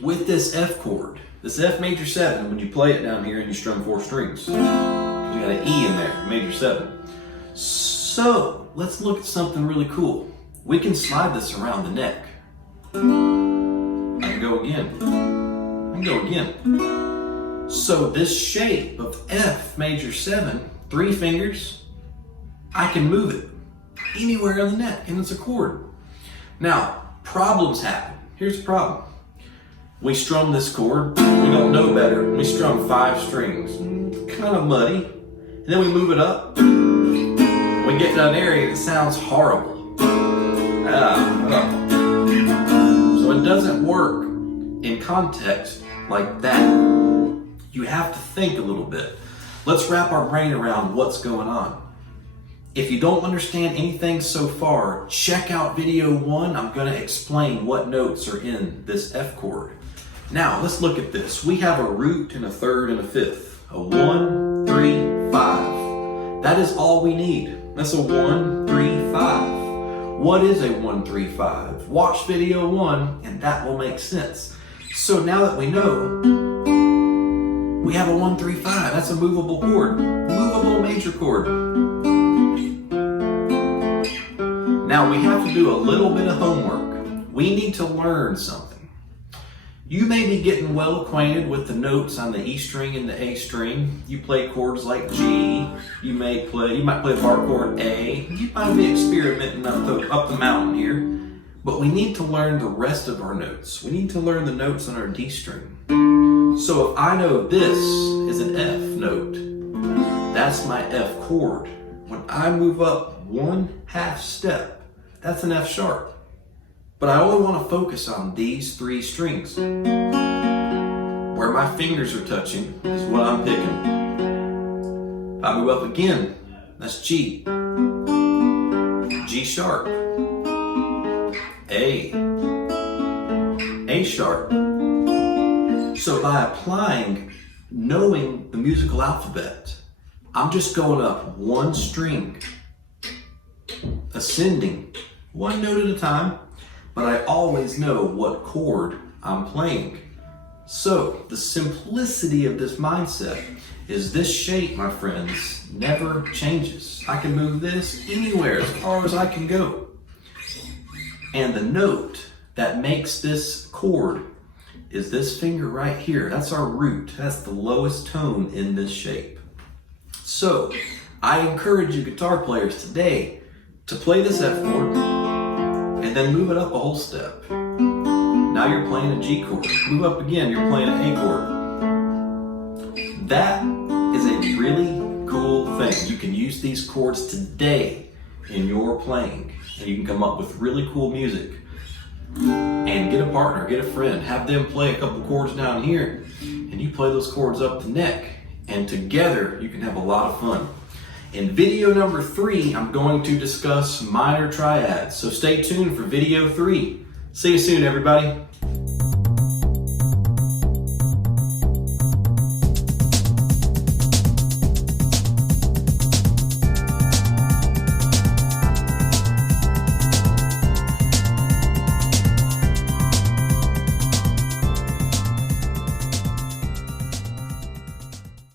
with this F chord, this F major 7, when you play it down here and you strum 4 strings, you got an E in there, major 7. So let's look at something really cool. We can slide this around the neck. I can go again. I can go again. So this shape of F major 7, 3 fingers, I can move it anywhere on the neck, and it's a chord. Now, problems happen. Here's the problem. We strum this chord, we don't know better. We strum 5 strings, kind of muddy. And then we move it up. We get to an area that sounds horrible. So it doesn't work in context like that. You have to think a little bit. Let's wrap our brain around what's going on. If you don't understand anything so far, check out video 1. I'm going to explain what notes are in this F chord. Now, let's look at this. We have a root and a third and a fifth. A 1, 3, 5. That is all we need. That's a 1, 3, 5. What is a 1, 3, 5? Watch video 1 and that will make sense. So now that we know, we have a 1, 3, 5. That's a movable chord. Movable major chord. Now we have to do a little bit of homework. We need to learn something. You may be getting well acquainted with the notes on the E string and the A string. You play chords like G. You might play bar chord A. You might be experimenting up the mountain here. But we need to learn the rest of our notes. We need to learn the notes on our D string. So if I know this is an F note, that's my F chord. When I move up 1/2 step, that's an F sharp. But I only want to focus on these 3 strings. Where my fingers are touching is what I'm picking. If I move up again, that's G. G sharp. A sharp. So by applying, knowing the musical alphabet, I'm just going up 1 string, ascending 1 note at a time, but I always know what chord I'm playing. So the simplicity of this mindset is this shape, my friends, never changes. I can move this anywhere as far as I can go. And the note that makes this chord is this finger right here. That's our root. That's the lowest tone in this shape. So I encourage you guitar players today to play this F chord and then move it up a whole step. Now you're playing a G chord. Move up again, you're playing an A chord. That is a really cool thing. You can use these chords today in your playing, and you can come up with really cool music. And get a partner, get a friend, have them play a couple chords down here, and you play those chords up the neck, and together you can have a lot of fun. In video number 3, I'm going to discuss minor triads, so stay tuned for video 3. See you soon, everybody.